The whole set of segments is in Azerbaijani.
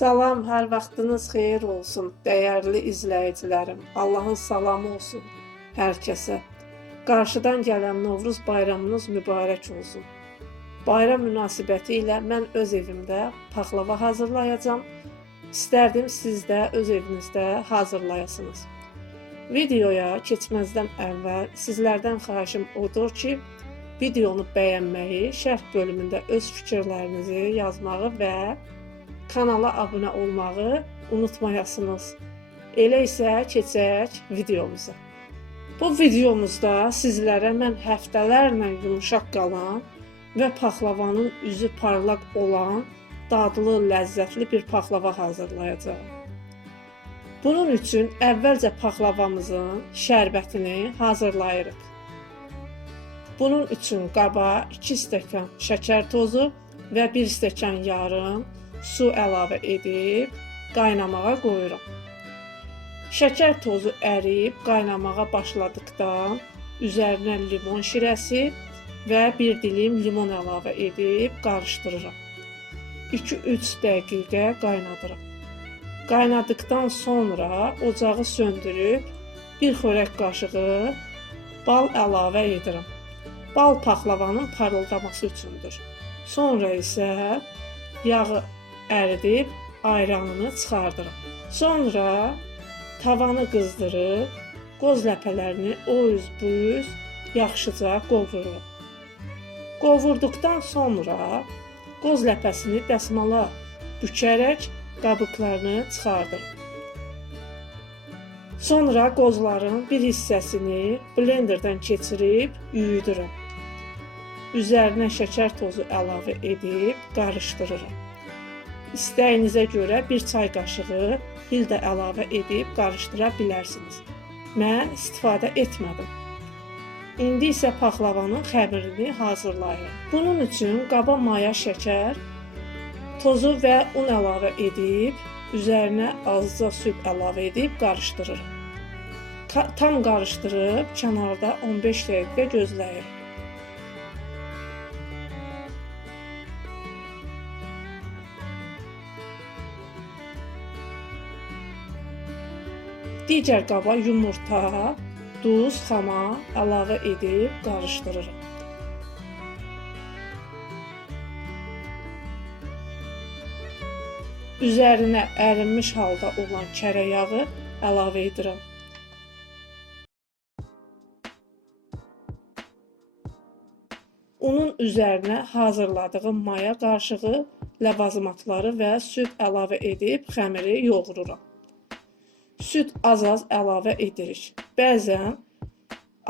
Salam, hər vaxtınız xeyir olsun, dəyərli izləyicilərim. Allahın salamı olsun hər kəsə. Qarşıdan gələn Novruz bayramınız mübarək olsun. Bayram münasibəti ilə mən öz evimdə paxlava hazırlayacağam. İstərdim siz də öz evinizdə hazırlayasınız. Videoya keçməzdən əvvəl sizlərdən xahişim odur ki, videonu bəyənməyi, şərh bölümündə öz fikirlərinizi yazmağı və kanala abunə olmağı unutmayasınız. Elə isə keçək videomuza. Bu videomuzda sizlərə mən həftələrlə yumuşaq qalan və paxlavanın üzü parlaq olan dadlı, ləzzətli bir paxlava hazırlayacağam. Bunun üçün əvvəlcə paxlavamızın şərbətini hazırlayırıq. Bunun üçün qaba 2 stəkan şəkər tozu və 1 stəkan yarım su əlavə edib qaynamağa qoyuram. Şəkər tozu əriyib qaynamağa başladıqda üzərinə limon şirəsi və 1 dilim limon əlavə edib qarışdırıram. 2-3 dəqiqə qaynadıram. Qaynadıqdan sonra ocağı söndürüb 1 xörək qaşığı bal əlavə edirəm. Bal paxlavanın parıldaması üçündür. Sonra isə yağı əridib ayranını çıxardırım. Sonra tavanı qızdırıb qoz ləpələrini o üz bu üz yaxşıca qovururam. Qovurduqdan sonra qoz ləpəsini dəsmala bükərək qabıqlarını çıxardırım. Sonra qozların bir hissəsini blenderdən keçirib üyüdürəm. Üzərinə şəkər tozu əlavə edib qarışdırıram. İstəyinizə görə 1 çay qaşığı hil də əlavə edib qarışdıra bilərsiniz. Mən istifadə etmədim. İndi isə paxlavanın xəmirini hazırlayıram. Bunun üçün qaba maya şəkər, tozu və un əlavə edib, üzərinə azca süd əlavə edib qarışdırıram. Tam qarışdırıb kənarda 15 dəqiqə gözləyirik. Digər qaba yumurta, duz, xama əlavə edib qarışdırıram. Üzərinə ərinmiş halda olan kərə yağı əlavə edirəm. Unun üzərinə hazırladığım maya qarışığı, ləvazimatları və süd əlavə edib xəmiri yoğururam. Süd az-az əlavə edirik. Bəzən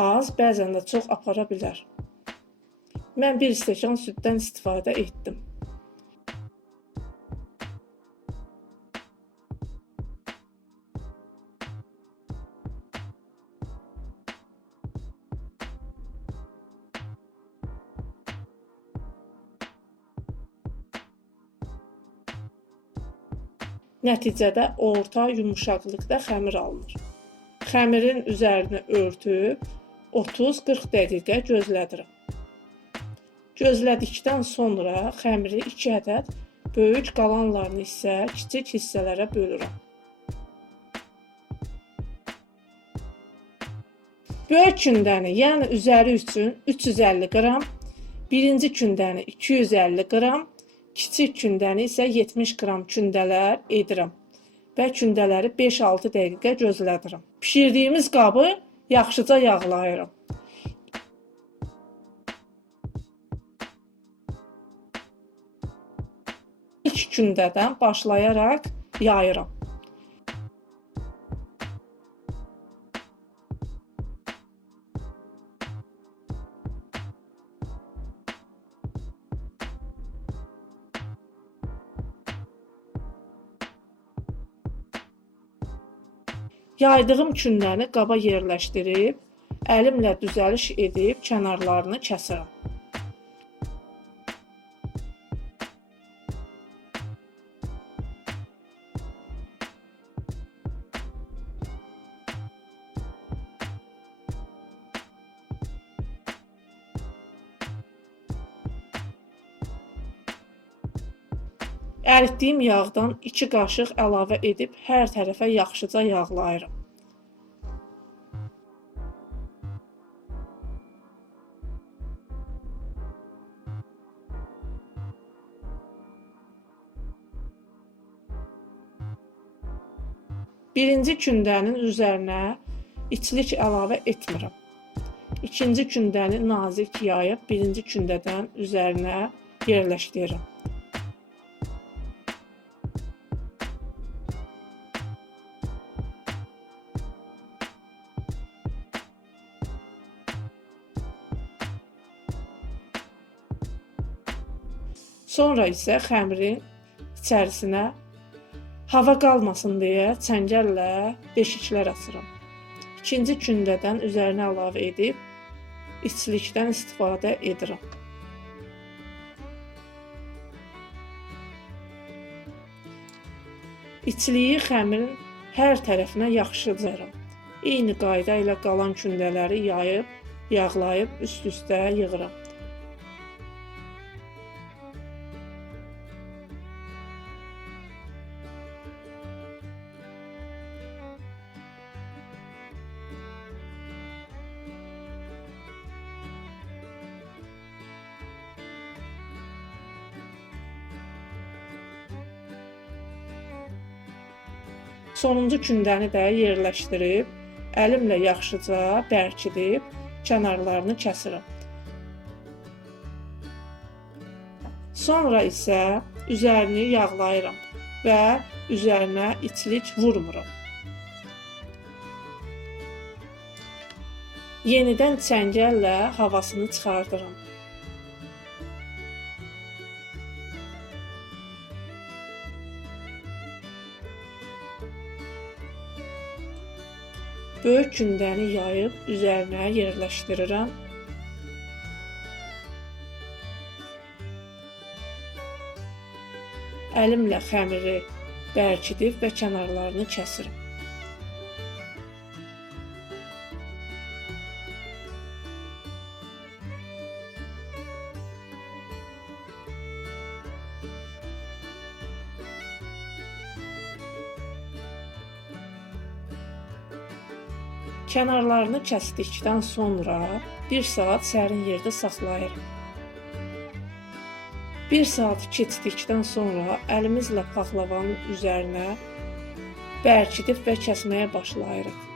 az, bəzən də çox apara bilər. Mən 1 stəkan süddən istifadə etdim. Nəticədə orta yumuşaqlıqda xəmir alınır. Xəmirin üzərini örtüb 30-40 dəqiqə gözlədirəm. Gözlədikdən sonra xəmiri 2 ədəd böyük, qalanlarını isə kiçik hissələrə bölürəm. Böyük kündəni, yəni üzəri üçün 350 qram, birinci kündəni 250 qram, kiçik kündəni isə 70 qram kündələr edirəm və kündələri 5-6 dəqiqə gözlədirəm. Pişirdiyimiz qabı yaxşıca yağlayıram. İlk kündədən başlayaraq yayıram. Yaydığım kündəni qaba yerləşdirib, əlimlə düzəliş edib kənarlarını kəsirəm. Əritdiyim yağdan 2 qaşıq əlavə edib hər tərəfə yaxşıca yağlayıram. Birinci kündənin üzərinə içlik əlavə etmirəm. İkinci kündəni nazik yayıb birinci kündədən üzərinə yerləşdirirəm. Sonra isə xəmirin içərisinə hava qalmasın deyə çəngəllə deşiklər açıram. İkinci kündədən üzərinə əlavə edib içlikdən istifadə edirəm. İçliyi xəmirin hər tərəfinə yaxşıca yayıram. Eyni qayda ilə qalan kündələri yayıb, yağlayıb üst-üstə yığıram. Sonuncu kündəni də yerləşdirib, əlimlə yaxşıca bərkidib, kənarlarını kəsirim. Sonra isə üzərini yağlayıram və üzərinə içlik vurmuram. Yenidən çəngəllə havasını çıxardıram. Böyük kündəni yayıb üzərinə yerləşdirirəm. Əlimlə xəmiri bərkidib və kənarlarını kəsirim. Kənarlarını kəsdikdən sonra 1 saat sərin yerdə saxlayırım. 1 saat keçdikdən sonra əlimizlə paxlavanın üzərinə bərkidib və kəsməyə başlayırıq.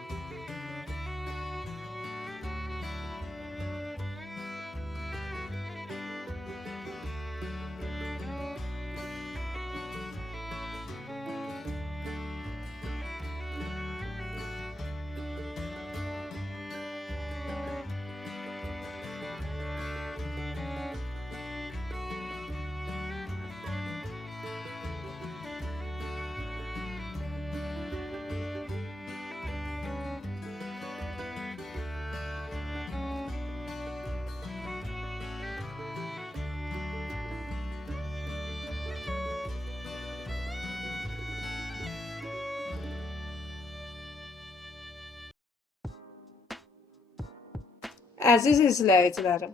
Əziz izləyicilərim,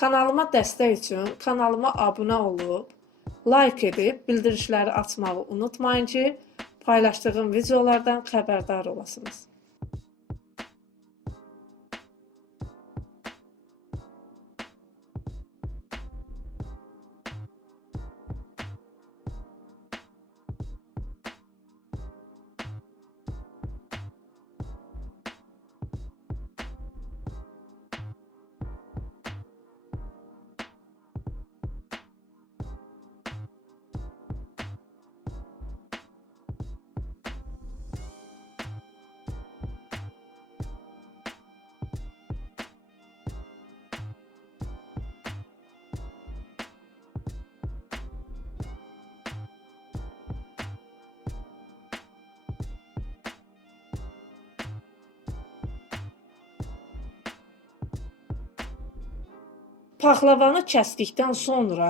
kanalıma dəstək üçün kanalıma abunə olub, like edib, bildirişləri açmağı unutmayın ki, paylaşdığım videolardan xəbərdar olasınız. Paxlavanı kəsdikdən sonra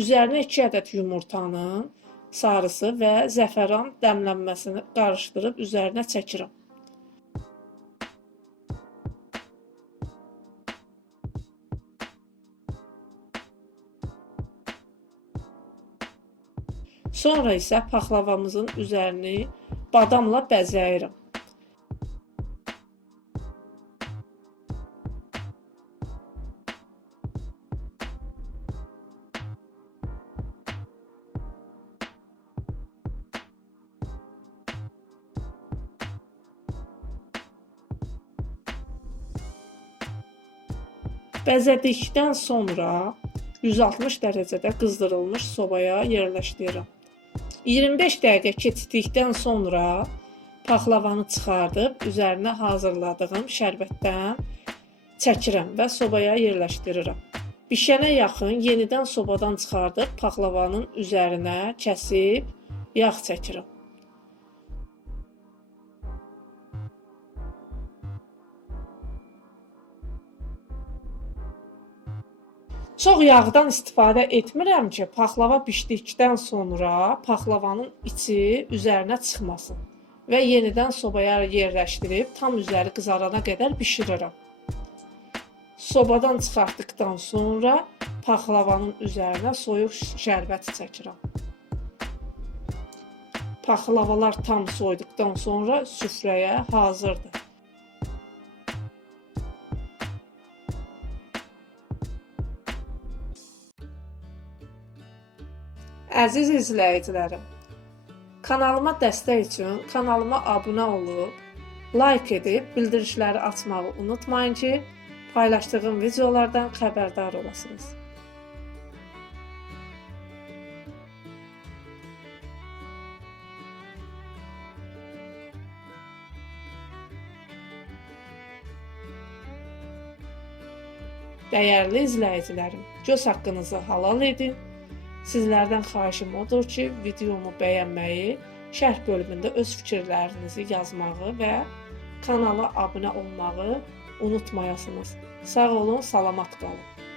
üzərinə 2 ədəd yumurtanın sarısı və zəfəran dəmlənməsini qarışdırıb üzərinə çəkirəm. Sonra isə paxlavamızın üzərini badamla bəzəyirəm. Bəzədikdən sonra 160 dərəcədə qızdırılmış sobaya yerləşdirirəm. 25 dəqiqə keçdikdən sonra paxlavanı çıxardıb üzərinə hazırladığım şərbətdən çəkirəm və sobaya yerləşdirirəm. Bişənə yaxın yenidən sobadan çıxardıb paxlavanın üzərinə kəsib yağ çəkirəm. Çox yağdan istifadə etmirəm ki, paxlava bişdikdən sonra paxlavanın içi üzərinə çıxmasın və yenidən sobaya yerləşdirib tam üzəri qızarana qədər bişirirəm. Sobadan çıxartdıqdan sonra paxlavanın üzərinə soyuq şərbət çəkirəm. Paxlavalar tam soyduqdan sonra süfrəyə hazırdır. Əziz izləyicilərim, kanalıma dəstək üçün kanalıma abunə olub, like edib, bildirişləri açmağı unutmayın ki, paylaşdığım videolardan xəbərdar olasınız. Dəyərli izləyicilərim, göz haqqınızı halal edin. Sizlərdən xahişim odur ki, videomu bəyənməyi, şərh bölümündə öz fikirlərinizi yazmağı və kanala abunə olmağı unutmayasınız. Sağ olun, salamat qalın.